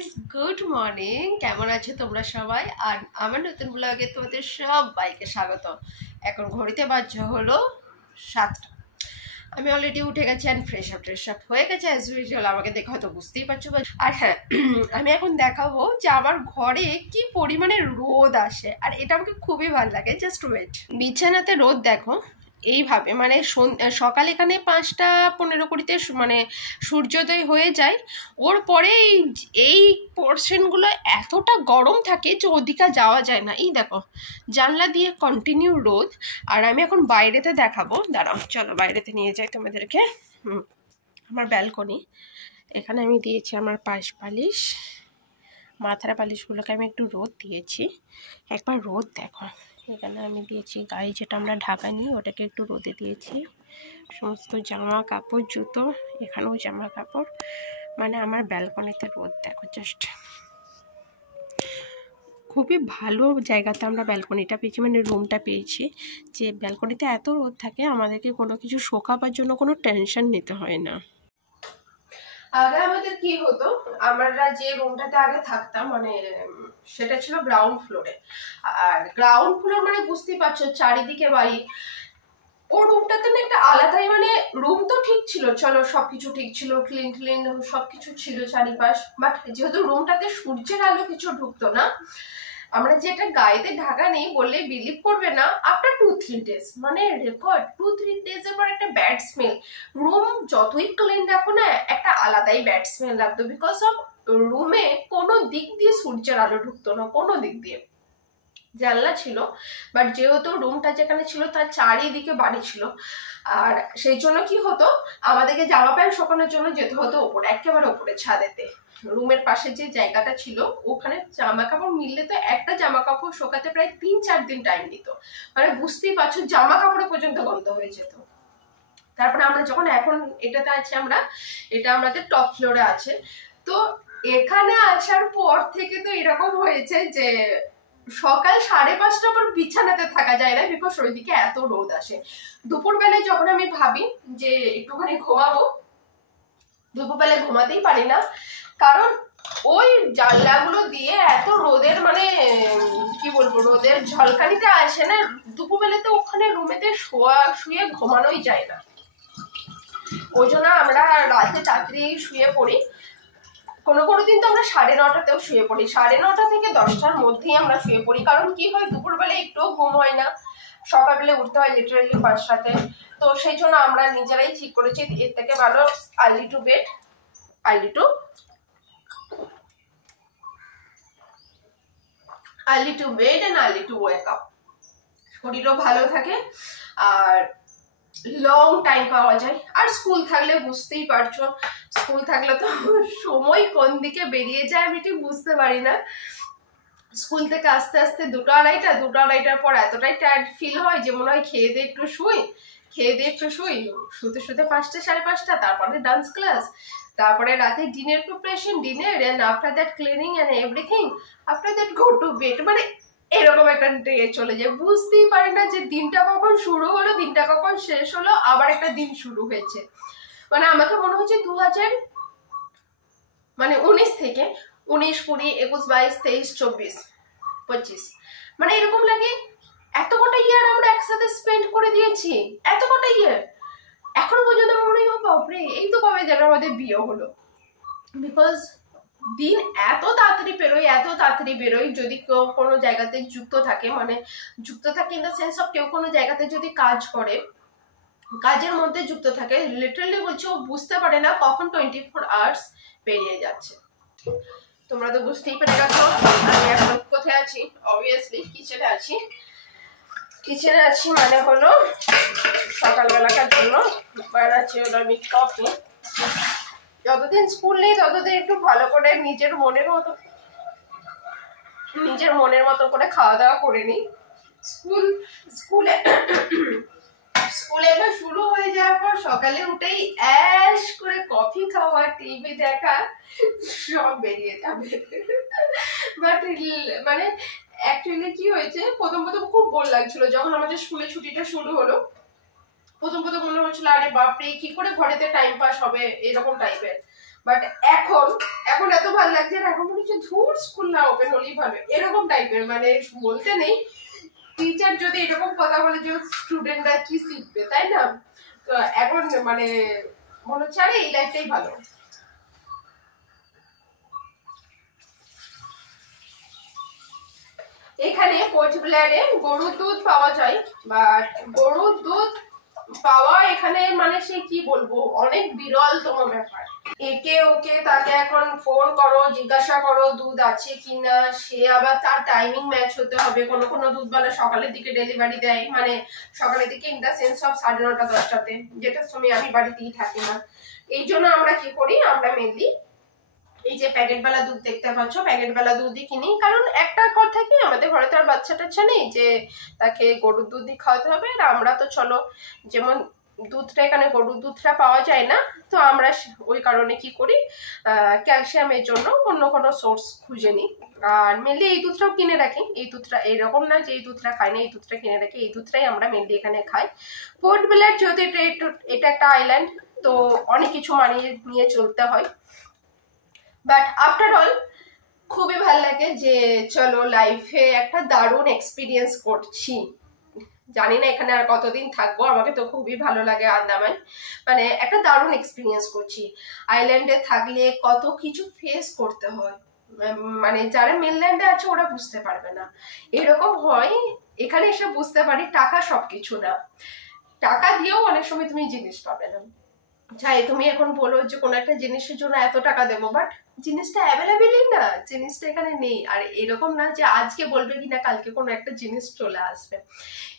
Guys, good morning. কেমন আছো তোমরা সবাই? আর আমার নতুন ব্লগে তোমাদের সবাইকে স্বাগত। এখন ঘড়িতে বাজছে হলো 7টা। আমি অলরেডি উঠে গেছি অ্যান্ড ফ্রেশ আপ হয়ে গেছে অ্যাজ ইউজুয়াল। আমাকে দেখে হয়তো বুঝতেই পারছো। আর হ্যাঁ, আমি এখন দেখাবো যে আমার ঘরে কি পরিমাণে রোদ আসে, আর এটা আমাকে খুবই ভালো লাগে। Just wait. বিছানাতে রোদ দেখো এইভাবে, মানে সকাল এখানে 5টা 15-20 মানে সূর্যোদয় হয়ে যায়। ওর পরে এই পোর্শনগুলো এতটা গরম থাকে যে ওদিকে যাওয়া যায় না। এই দেখো জানলা দিয়ে কন্টিনিউ রোদ। আর আমি এখন বাইরেতে দেখাবো, দাঁড়াও চলো বাইরেতে নিয়ে যাই তোমাদেরকে। আমার ব্যালকনি, এখানে আমি দিয়েছি আমার পাশ পালিশ, মাথার পালিশগুলোকে আমি একটু রোদ দিয়েছি। একবার রোদ দেখো, এখানে আমি দিয়েছি গায়ে যেটা আমরা ঢাকা নিই ওটাকে একটু রোদে দিয়েছি। সমস্ত জামা কাপড় জুতো, এখানেও জামা কাপড়, মানে আমার ব্যালকনিতে রোদ দেখো। জাস্ট খুবই ভালো জায়গাতে আমরা ব্যালকনিটা পেয়েছি, মানে রুমটা পেয়েছি, যে ব্যালকনিতে এত রোদ থাকে আমাদেরকে কোনো কিছু শোকাবার জন্য কোনো টেনশন নিতে হয় না। আগে আমাদের কি হতো, আমরা যে রুমটাতে আগে থাকতাম মানে সেটা ছিল গ্রাউন্ড ফ্লোরে। আর গ্রাউন্ড ফ্লোর মানে বুঝতেই পারছো চারিদিকে বাড়ি। ও রুমটাতে না একটা আলাদাই, মানে রুম তো ঠিক ছিল, চলো সবকিছু ঠিক ছিল, ক্লিন সবকিছু ছিল চারিপাশ, বাট যেহেতু রুমটাতে সূর্যের আলো কিছু ঢুকতো না, আমরা যেটা গায়েতে ঢাকা নেই বললে বিলিভ করবে না, আফটার 2-3 ডেজ, মানে রেকর্ড 2-3 ডেজের পর একটা ব্যাড স্মেল। রুম যতই ক্লিন রাখো না একটা আলাদাই ব্যাড স্মেল লাগতো, বিকজ অফ রুমে কোনো দিক দিয়ে সূর্যের আলো ঢুকতো না, কোনো দিক দিয়ে। জানলা ছিল, বাট যেহেতু রুমটা যেখানে ছিল তার চারিদিকে বাড়ি ছিল, আর সেই জন্য কি হতো, আমাদেরকে জামা প্যান্ট শুকানোর জন্য যেতে হতো ওপরে, একেবারে ওপরে ছাদেতে। রুমের পাশে যে জায়গাটা ছিল ওখানে জামা কাপড় মিললে তো একটা জামা কাপড় শোকাতে প্রায় 3-4 দিন টাইম নিত, মানে বুঝতেই পারছো জামা কাপড়ে পর্যন্ত গন্ধ হয়ে যেত। তারপরে আমরা যখন এখন এটাতে আছি, এটা আমাদের টপ ফ্লোরে আছে, তো এখানে আসার পর থেকে তো এরকম হয়েছে যে সকাল 5:30 পর বিছানাতে থাকা যায় না, বিকজ ওইদিকে এত রোদ আসে। দুপুরবেলায় যখন আমি ভাবি যে একটুখানি ঘুমাবো, দুপুরবেলায় ঘুমাতেই পারি না, কারণ ওই জানলাগুলো দিয়ে এত রোদের, মানে কি বলবো, রোদের ঝলকানিটা আসে না, দুপুরবেলাতে ওখানে রুমেতে শুয়ে ঘুমানোই যায় না। ওই জন্য আমরা রাতে তাড়াতাড়ি শুয়ে পড়ি। কোনো দিন তো আমরা 9:30-তেও শুয়ে পড়ি, 9:30 থেকে 10টার মধ্যেই আমরা শুয়ে পড়ি। কারণ কি হয়, দুপুরবেলা একটুও ঘুম হয় না, সকালবেলা উঠতে হয় লিটারালি 5টাতে। তো সেই জন্য আমরা নিজেরাই ঠিক করেছি এর থেকে ভালো early to bed, early to bed and early to wake up. শরীরও ভালো থাকে আর লং টাইম পাওয়া যায়। আর স্কুল থাকলে বুঝতেই পারছো, স্কুল থাকলে তো সময় কোন দিকে বেরিয়ে যায় আমি ঠিক বুঝতে পারি না। স্কুল থেকে আস্তে আস্তে 2-2:30টার পর এতটাই টায়ার্ড ফিল হয় যে মনে হয় খেয়ে দিয়ে একটু শুই, শুতে 5টা 5:30, তারপরে ডান্স ক্লাস, তারপরে রাতে dinner preparation, dinner and after that cleaning and everything, after that go to bed. মানে এরকম একটা ডে চলে যায়, বুঝতেই পারি না যে দিনটা কখন শুরু হলো, দিনটা কখন শেষ হলো, আবার একটা দিন শুরু হয়েছে। মানে আমাকে মনে হচ্ছে 2019 থেকে 19, 20, 21, 22, 23, 24, 25, মানে এরকম লাগে এত কটা ইয়ার আমরা একসাথে স্পেন্ড করে দিয়েছি, এত কটা ইয়ার। এখনো পর্যন্ত মনে হয় বাপরে এই তো কবে যেন আমাদের বিয়ে হলো। বিকজ দিন এত তাড়াতাড়ি বেরোয়, যদি কেউ কোনো জায়গাতে যুক্ত থাকে, মানে যুক্ত থাকে ইন দ্য সেন্স অফ কেউ কোনো জায়গাতে যদি কাজ করে, কাজের মধ্যে যুক্ত থাকে, লিটারালি বলছি ও বুঝতে পারে না কখন 24 আওয়ার্স পেরিয়ে যাচ্ছে। তোমরা তো বুঝতেই পেরে গেছো আমি এখন কোথায় আছি। অবভিয়াসলি কিচেনে আছি, মানে হলো সকালবেলাকার জন্য বানাচ্ছি হলো আমি কফি। যতদিন স্কুল নেই ততদিন একটু ভালো করে নিজের মনের মতো করে খাওয়া দাওয়া করে নিই। স্কুলে এবার শুরু হয়ে যাওয়ার পর সকালে উঠেই অ্যাশ করে কফি খাওয়া, টিভি দেখা সব বেরিয়ে যাবে। বাট মানে অ্যাকচুয়ালি কি হয়েছে, প্রথম খুব বোর লাগছিল যখন আমাদের স্কুলে ছুটিটা শুরু হলো। প্রথম মনে হচ্ছিল আরে বাপরে কি করে ঘরেতে টাইম পাস হবে, এরকম টাইপের। বাট এখন এখন এত ভালো লাগছে, এখন মনে হচ্ছে ধুর স্কুল না ওপেন হলেই ভালো, এরকম টাইপের। মানে বলতে নেই, টিচার যদি এরকম কথা বলে যে স্টুডেন্টরা কি শিখবে, তাই না? তো এখন মানে মনে হচ্ছে আরে এই লাইফটাই ভালো। এখানে পোর্টব্লেয়ারে গরুর দুধ পাওয়া যায়, বাট গরুর দুধ পাওয়া এখানে মানে সে কি বলবো অনেক বিরলতম ব্যাপার। একে ওকে তাকে এখন ফোন করো, জিজ্ঞাসা করো দুধ আছে কিনা, সে আবার তার টাইমিং ম্যাচ হতে হবে। কোনো কোনো দুধওয়ালা সকালের দিকে ডেলিভারি দেয়, মানে সকালের দিকে ইন দা সেন্স অফ 9:30 10টাতে, যেটার সময় আমি বাড়িতেই থাকি না। এই জন্য আমরা কি করি, আমরা মেনলি এই যে প্যাকেট বেলা দুধ দেখতে পাচ্ছ, প্যাকেট বেলা দুধই কিনি। কারণ একটা কথা কি, আমাদের ঘরে তো আর বাচ্চা টাচ্চা নেই যে তাকে গরুর দুধই খাওয়াতে হবে। আর আমরা তো চলো যেমন দুধটা এখানে গরুর দুধটা পাওয়া যায় না, তো আমরা ওই কারণে কি করি, ক্যালসিয়ামের জন্য অন্য কোনো সোর্স খুঁজে নিই। আর মেনলি এই দুধটাও কিনে রাখি। এই দুধটা এরকম না যে এই দুধটা খাই না, এই দুধটা কিনে রাখি। এই দুধটাই আমরা মেনলি এখানে খাই। পোর্ট ব্লেয়ার যেহেতু এটা একটা আইল্যান্ড, তো অনেক কিছু মানিয়ে নিয়ে চলতে হয়। বাট আফটার অল খুবই ভালো লাগে যে চলো লাইফে একটা দারুণ এক্সপিরিয়েন্স করছি। জানি না এখানে আর কতদিন থাকবো, আমাকে তো খুবই ভালো লাগে আন্দামান, মানে একটা দারুণ এক্সপিরিয়েন্স করছি। আইল্যান্ডে থাকলে কত কিছু ফেস করতে হয়, মানে যারা মেনল্যান্ডে আছে ওরা বুঝতে পারবে না। এরকম হয়, এখানে এসে বুঝতে পারি টাকা সবকিছু না। টাকা দিয়েও অনেক সময় তুমি জিনিস পাবে না। চাই তুমি এখন বলো যে কোনো একটা জিনিসের জন্য এত টাকা দেবো, বাট জিনিসটা অ্যাভেলেবেলই না, জিনিসটা এখানে নেই। আর এরকম না যে আজকে বলবে কিনা কালকে কোনো একটা জিনিস চলে আসবে।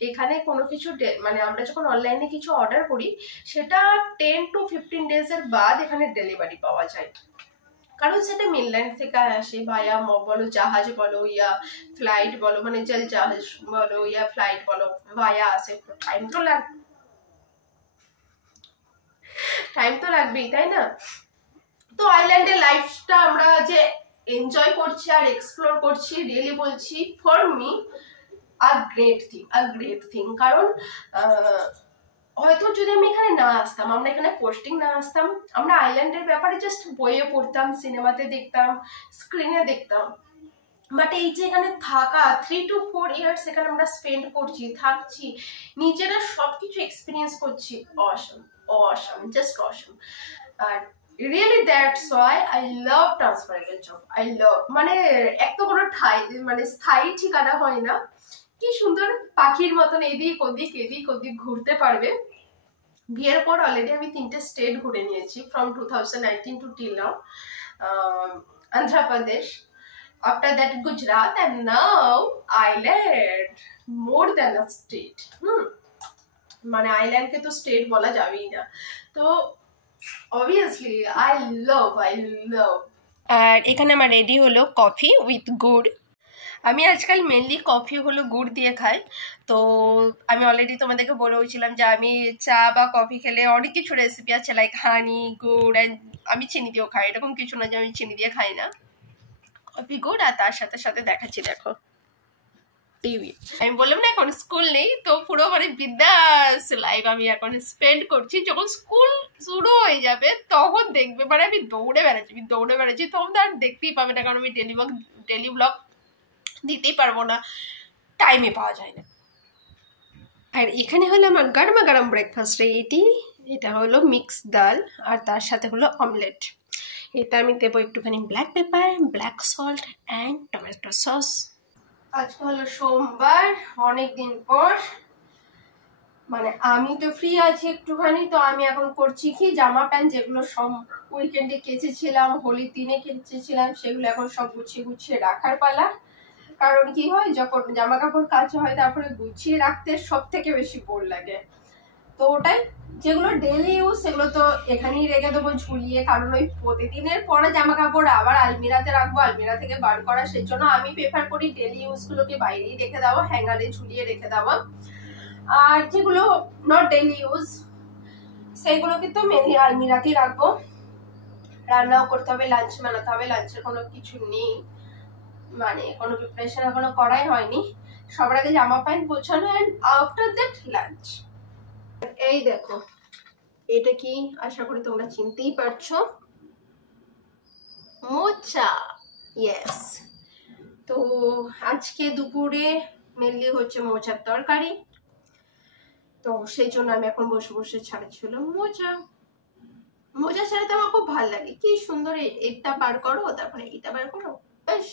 এখানে কোনো কিছু মানে আমরা যখন অনলাইনে কিছু অর্ডার করি, সেটা 10 to 15 ডেজের বাদ এখানে ডেলিভারি পাওয়া যায়। কারণ সেটা মেনল্যান্ড থেকে আসে, ভায়া বলো জাহাজ বলো ইয়া ফ্লাইট বলো, মানে জল জাহাজ বলো ইয়া ফ্লাইট বলো, ভায়া আসে। টাইম তো লাগবেই, তাই না? তো আইল্যান্ডের লাইফটা আমরা যে এনজয় করছি আর এক্সপ্লোর করছি, রিয়েলি বলছি for me a great thing. কারণ হয়তো যদি আমি এখানে না আসতাম, আমরা এখানে পোস্টিং না আসতাম, আমরা আইল্যান্ডের ব্যাপারে জাস্ট বইয়ে পড়তাম, সিনেমাতে দেখতাম, স্ক্রিনে দেখতাম। বাট এই যে এখানে থাকা 3 to 4 ইয়ার্স এখানে আমরা স্পেন্ড করছি, থাকছি, নিজেরা সবকিছু এক্সপিরিয়েন্স করছি, অসম, জাস্ট অসম। আর really that's why I love transferable job. I love, মানে এক তো কোনো মানে স্থায়ী ঠিকানা হয় না, কি সুন্দর পাখির মতন এদিক ওদিক ঘুরতে পারবে। বিয়ের পর অলরেডি আমি 3টে স্টেট ঘুরে নিয়েছি, from 2019 to till now. Andhra Pradesh, after that Gujarat, and now Ireland, more than a state. মানে আইল্যান্ডকে তো স্টেট বলা যাবেই না। তো obviously I love. আর এখানে আমার রেডি হলো কফি উইথ গুড়। আমি আজকাল মেনলি কফি হলো গুড় দিয়ে খাই। তো আমি অলরেডি তোমাদেরকে বলেছিলাম যে আমি চা বা কফি খেলে অনেক কিছু রেসিপি আছে, লাইক হানি, গুড়, অ্যান্ড আমি চিনি দিয়েও খাই। এরকম কিছু না যে আমি চিনি দিয়ে খাই না, কফি গুড়। আর তার সাথে সাথে দেখাচ্ছি, দেখো টিভি। আমি বললাম না এখন স্কুল নেই, তো পুরো মানে বিন্দাস লাইফ আমি এখন স্পেন্ড করছি। যখন স্কুল শুরু হয়ে যাবে তখন দেখবে, মানে আমি দৌড়ে বেড়াচ্ছি, তখন তো আর দেখতেই পাবে না, কারণ আমি ডেলি ব্লগ দিতেই পারবো না, টাইমে পাওয়া যায় না। আর এখানে হলো আমার গরমা গরম ব্রেকফাস্ট রেডি। এটা হলো মিক্স ডাল আর তার সাথে হলো অমলেট। এটা আমি দেবো একটুখানি black pepper, black salt and tomato sauce. আজকে হলো সোমবার, অনেকদিন পর মানে আমি তো ফ্রি আছি একটুখানি। তো আমি এখন করছি কি, জামা প্যান্ট যেগুলো সব উইকেন্ডে কেচেছিলাম, হোলির দিনে কেচেছিলাম, সেগুলো এখন সব গুছিয়ে রাখার পালা। কারণ কি হয়, যখন জামা কাপড় কাচা হয় তারপরে গুছিয়ে রাখতে সব থেকে বেশি বোর লাগে। তো ওটাই, যেগুলো ডেলি ইউজ সেগুলো তো এখানেই রেখে দেবো ঝুলিয়ে। কারণ ওই প্রতিদিনের পরে জামা কাপড় আবার আলমিরাতে রাখবো, আলমিরা থেকে বার করা, সেই জন্য আমি প্রেফার করি ডেলি ইউজ গুলোকে বাইরেই রেখে দেওয়া, হ্যাঙ্গারে ঝুলিয়ে রেখে দেওয়া। আর যেগুলো নট ডেলি ইউজ সেইগুলোকে তো মেনলি আলমিরাতেই রাখবো। রান্নাও করতে হবে, লাঞ্চ বানাতে হবে, লাঞ্চের কোনো কিছু নেই, মানে কোনো প্রিপারেশন এখনো করাই হয়নি। সবার আগে জামা প্যান্ট গোছানো, অ্যান্ড আফটার দ্যাট লাঞ্চ। এই দেখো এটা কি, আশা করি তোমরা চিনতেই পারছো, মোচা, ইয়েস। তো আজকে দুপুরে মেনলি হচ্ছে মোচার তরকারি, তো সেই জন্য আমি এখন বসে বসে ছাড়াচ্ছিলাম মোচা। মোচা ছাড়াতে আমার খুব ভালো লাগে, কি সুন্দর এটা বার করো তারপরে এটা বার করো, ব্যাস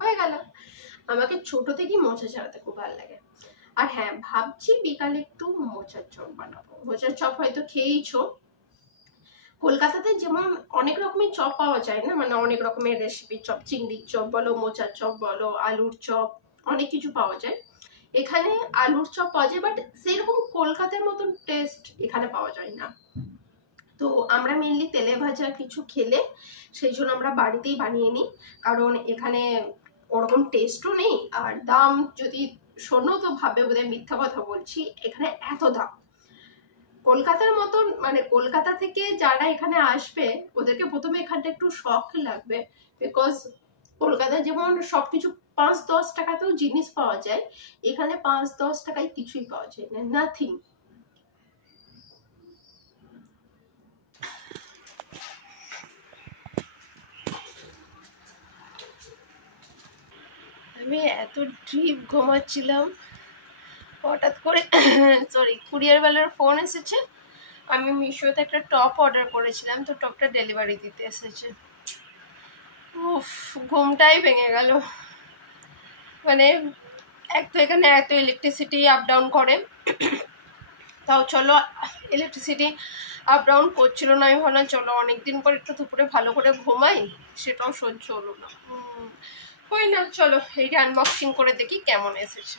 হয়ে গেল। আমাকে ছোট থেকেই মোচা ছাড়াতে খুব ভালো লাগে। আর হ্যাঁ, ভাবছি বিকালে একটু মোচার চপ বানাবো। মোচার চপ হয়তো খেয়েইছো, কলকাতাতে যেমন অনেক রকমের চপ পাওয়া যায় না, মানে অনেক রকমের রেসিপি চপ, চিংড়ির চপ বলো, মোচার চপ বলো, আলুর চপ, অনেক কিছু পাওয়া যায়। এখানে আলুর চপ পাওয়া যায়, বাট সেরকম কলকাতার মতন টেস্ট এখানে পাওয়া যায় না। তো আমরা মেনলি তেলে ভাজা কিছু খেলে সেই জন্য আমরা বাড়িতেই বানিয়ে নিই, কারণ এখানে ওরকম টেস্টও নেই। আর দাম যদি শোনো তো ভাবে বোধহয় মিথ্যা কথা বলছি, এখানে এত দাম। কলকাতার মতন, মানে কলকাতা থেকে যারা এখানে আসবে ওদেরকে প্রথমে এখানটা একটু শখ লাগবে, বিকজ কলকাতায় যেমন সবকিছু 5-10 টাকাতেও জিনিস পাওয়া যায়, এখানে 5-10 টাকায় কিছুই পাওয়া যায় না, নাথিং। আমি এত ডিপ ঘুমাচ্ছিলাম, হঠাৎ করে সরি কুরিয়ারওয়ালার ফোন এসেছে। আমি মিশোতে একটা টপ অর্ডার করেছিলাম, তো টপটা ডেলিভারি দিতে এসেছে। উফ, ঘুমটাই ভেঙে গেল। মানে এক তো এখানে এত ইলেকট্রিসিটি আপ ডাউন করে, তাও চলো ইলেকট্রিসিটি আপ ডাউন করছিল না, আমি ভাবলাম চলো অনেকদিন পর একটু দুপুরে ভালো করে ঘুমাই, সেটাও সহ্য হলো না। হয় না, চলো এইটা আনবক্সিং করে দেখি কেমন এসেছে।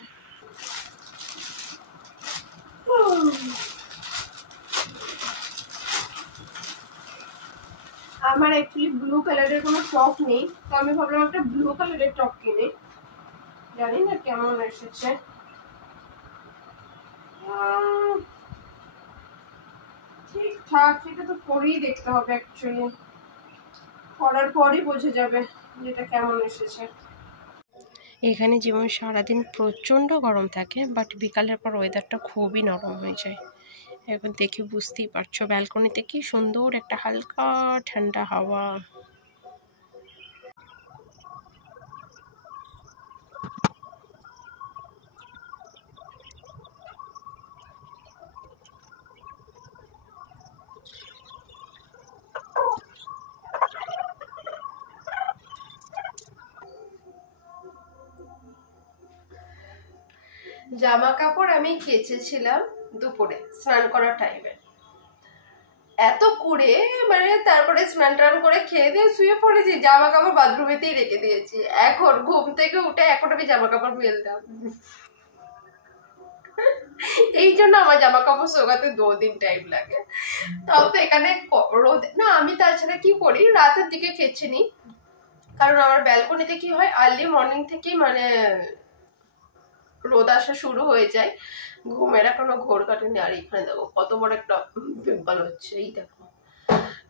আমার অ্যাকচুয়ালি ব্লু কালারের কোনো টপ নেই, তো আমি ভাবলাম একটা ব্লু কালারের টপ কিনে, জানি না কেমন এসেছে। ঠিকঠাক, সেটা তো পরেই দেখতে হবে, অ্যাকচুয়ালি পরার পরই বোঝা যাবে যেটা কেমন এসেছে। এখানে যেমন সারাদিন প্রচণ্ড গরম থাকে, বাট বিকালের পর ওয়েদারটা খুবই নরম হয়ে যায়। এখন দেখে বুঝতেই পারছো ব্যালকনিতে কি সুন্দর একটা হালকা ঠান্ডা হাওয়া। জামা কাপড় আমি কেচেছিলাম দুপুরে স্নান করার টাইমে, এত কুড়ে, মানে তারপরে স্নান টান করে খেয়ে দিয়ে শুয়ে পড়েছি, জামা কাপড় বাথরুমেতেই রেখে দিয়েছি। এখন ঘুম থেকে উঠে এখন আমি জামা কাপড় মেলতাম। এই জন্য আমার জামা কাপড় শোকাতে 2 দিন টাইম লাগে। তাও তো এখানে রোদ না, আমি তাছাড়া কি করি রাতের দিকে কেচে নিই, কারণ আমার ব্যালকনিতে কি হয় আর্লি মর্নিং থেকেই মানে রোদ আসা শুরু হয়ে যায়, ঘুমের এখনো ঘোর কাটেনি। আর এখানে দেখো কত বড় একটা পিম্পল হচ্ছে, এই দেখো।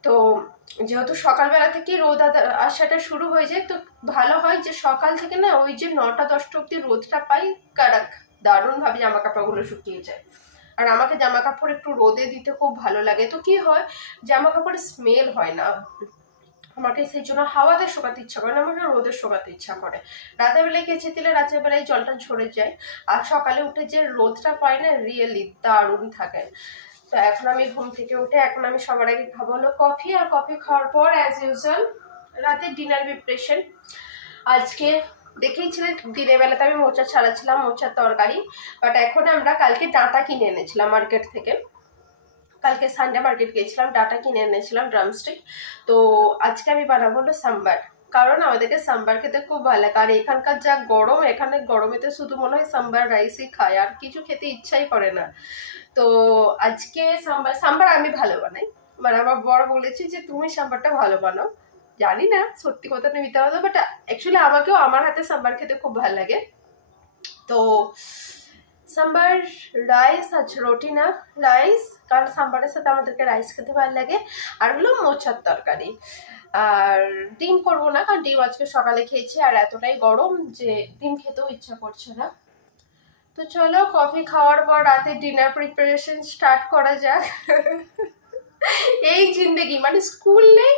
তো যেহেতু সকালবেলা থেকে রোদ আসাটা শুরু হয়ে যায়, তো ভালো হয় যে সকাল থেকে না ওই যে 9টা-10টা অব্দি রোদটা পাই, কারাক দারুণ ভাবে জামা কাপড়গুলো শুকিয়ে যায়। আর আমাকে জামা কাপড় একটু রোদে দিতে খুব ভালো লাগে, তো কি হয় জামা কাপড়ের স্মেল হয় না, আমাকে সেই জন্য হাওয়াতে শোকাতে ইচ্ছা করে না, আমাকে রোদে শোকাতে ইচ্ছা করে। রাতের বেলায় কেচে দিলে রাতের বেলায় জলটা ঝরে যায়, আর সকালে উঠে যে রোদটা পাই না, রিয়েলি দারুণ থাকে। তো এখন আমি ঘুম থেকে উঠে এখন আমি সবার আগে খাবো হলো কফি, আর কফি খাওয়ার পর অ্যাজ ইউজুয়াল রাতের ডিনার প্রিপারেশন। আজকে দেখেইছিলেন দিনের বেলাতে আমি মোচা ছাড়াচ্ছিলাম, মোচার তরকারি, বাট এখন আমরা কালকে ডাঁটা কিনে এনেছিলাম মার্কেট থেকে, কালকে সানডে মার্কেট গিয়েছিলাম, ডাটা কিনে এনেছিলাম ড্রামস্টিক। তো আজকে আমি বানাবো হলো সাম্বার, কারণ আমাদেরকে সাম্বার খেতে খুব ভালো লাগে। আর এখানকার যা গরম, এখানে গরমেতে শুধু মনে হয় সাম্বার রাইসই খায়, আর কিছু খেতে ইচ্ছাই করে না। তো আজকে সাম্বার আমি ভালো বানাই, মানে আমার বর বলেছে যে তুমি সাম্বারটা ভালো বানাও। জানি না সত্যি কথা না মিথ্যা কথা, বাট অ্যাকচুয়ালি আমাকেও আমার হাতে সাম্বার খেতে খুব ভালো লাগে। তো সাম্বার রাইস, আচ্ছা রুটি না রাইস, কারণ সাম্বারের সাথে আমাদেরকে রাইস খেতে ভালো লাগে। আর হলো মোচার তরকারি, আর ডিম করবো না, কারণ ডিম আজকে সকালে খেয়েছি আর এতটাই গরম যে ডিম খেতেও ইচ্ছা করছে না। তো চলো কফি খাওয়ার পর রাতে ডিনার প্রিপারেশন স্টার্ট করা যাক। এই জিন্দেগি, মানে স্কুল নেই,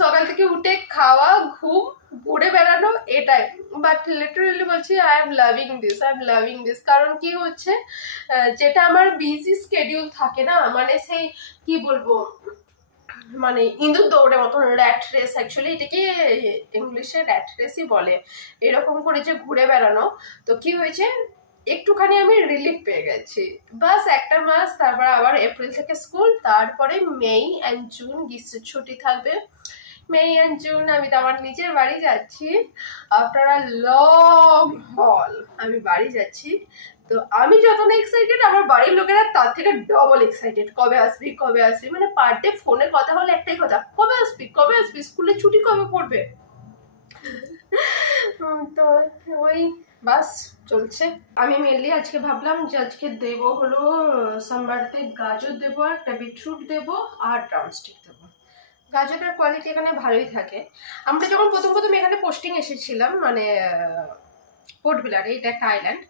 সকাল থেকে উঠে খাওয়া, ঘুম, ঘুরে বেড়ানো, এটাই। বাট লিটারালি বলছি আই এম লাভিং দিস। কারণ কি হচ্ছে, যেটা আমার বিজি স্কেডিউল থাকে না, মানে সেই কি বলবো, মানে ইঁদুর দৌড়ে মতন র্যাট রেস, অ্যাকচুয়ালি এটাকে ইংলিশে র্যাট রেসই বলে, এরকম করে যে ঘুরে বেড়ানো। তো কি হয়েছে, একটুখানি আমি রিলিফ পেয়ে গেছি। বাস একটা মাস, তারপর আবার এপ্রিল থেকে স্কুল, তারপরে মে অ্যান্ড জুন গ্রীষ্মের ছুটি থাকবে। মে অ্যান্ড জুন আমি তো আমার নিজের বাড়ি যাচ্ছি, আফটার আ লং হল আমি বাড়ি যাচ্ছি। তো আমি যত না এক্সাইটেড, আমার বাড়ির লোকেরা তার থেকে ডবল এক্সাইটেড, কবে আসবি কবে আসবি, মানে পার ডে ফোনে কথা হলে একটাই কথা, কবে আসবি, স্কুলে ছুটি কবে পড়বে। তো ওই বাস চলছে। আমি মেনলি আজকে ভাবলাম যে আজকে দেবো হলো সোমবারতে গাজর দেবো, একটা বিটরুট দেবো, আর ড্রামস্টিক দেবো। গাজরের কোয়ালিটি এখানে ভালোই থাকে। আমরা যখন প্রথম এখানে পোস্টিং এসেছিলাম, মানে পোর্ট ব্লেয়ারে, এটা একটা আইল্যান্ড,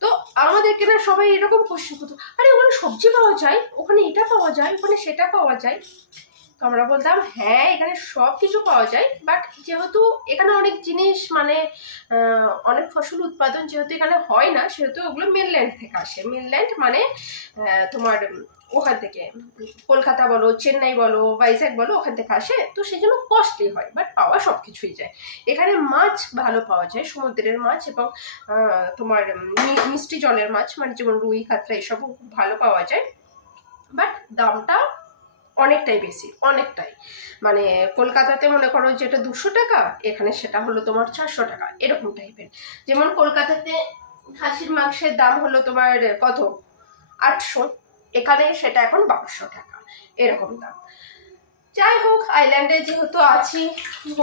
তো আমাদেরকে না সবাই এরকম কোশ্চেন করতো, আরে ওখানে সবজি পাওয়া যায়, ওখানে এটা পাওয়া যায়, ওখানে সেটা পাওয়া যায়। তো আমরা বলতাম হ্যাঁ এখানে সব কিছু পাওয়া যায়, বাট যেহেতু এখানে অনেক জিনিস মানে অনেক ফসল উৎপাদন যেহেতু এখানে হয় না, সেহেতু ওগুলো মেনল্যান্ড থেকে আসে। মেনল্যান্ড মানে তোমার ওখান থেকে কলকাতা বলো, চেন্নাই বলো, ভাইজ্যাগ বলো, ওখান থেকে আসে, তো সেই জন্য কস্টলি হয়, বাট পাওয়া সব কিছুই যায়। এখানে মাছ ভালো পাওয়া যায়, সমুদ্রের মাছ, এবং তোমার মিষ্টি জলের মাছ, মানে যেমন রুই, কাতলা, এসবও ভালো পাওয়া যায়। বাট দামটা অনেকটাই বেশি, অনেকটাই। মানে কলকাতাতে মনে করো যেটা 200 টাকা, এখানে সেটা হলো তোমার 400 টাকা, এরকম টাইপের। যেমন কলকাতাতে খাসির মাংসের দাম হলো তোমার কত 800, এখানে সেটা এখন 1200 টাকা, এরকম দাম। যাই হোক, আইল্যান্ডে যেহেতু আছি,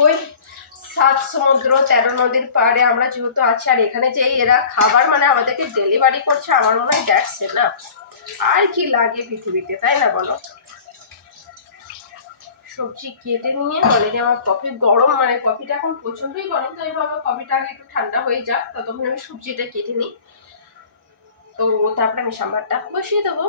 ওই 7 সমুদ্র 13 নদীর পাড়ে আমরা যেহেতু আছি, আর এখানে যে এরা খাবার মানে আমাদেরকে ডেলিভারি করছে, আমার মনে হয় দেখছে না আর কি লাগে পৃথিবীতে, তাই না বলো। সবজি কেটে নিয়ে অলরেডি আমার কফি গরম, মানে কফিটা এখন প্রচন্ডই গরম, তাই ভাবো কফিটা আগে একটু ঠান্ডা হয়ে যাক, ততক্ষণ আমি সবজিটা কেটে নিই। তো তারপরে আমি সাম্বারটা বসিয়ে দেবো।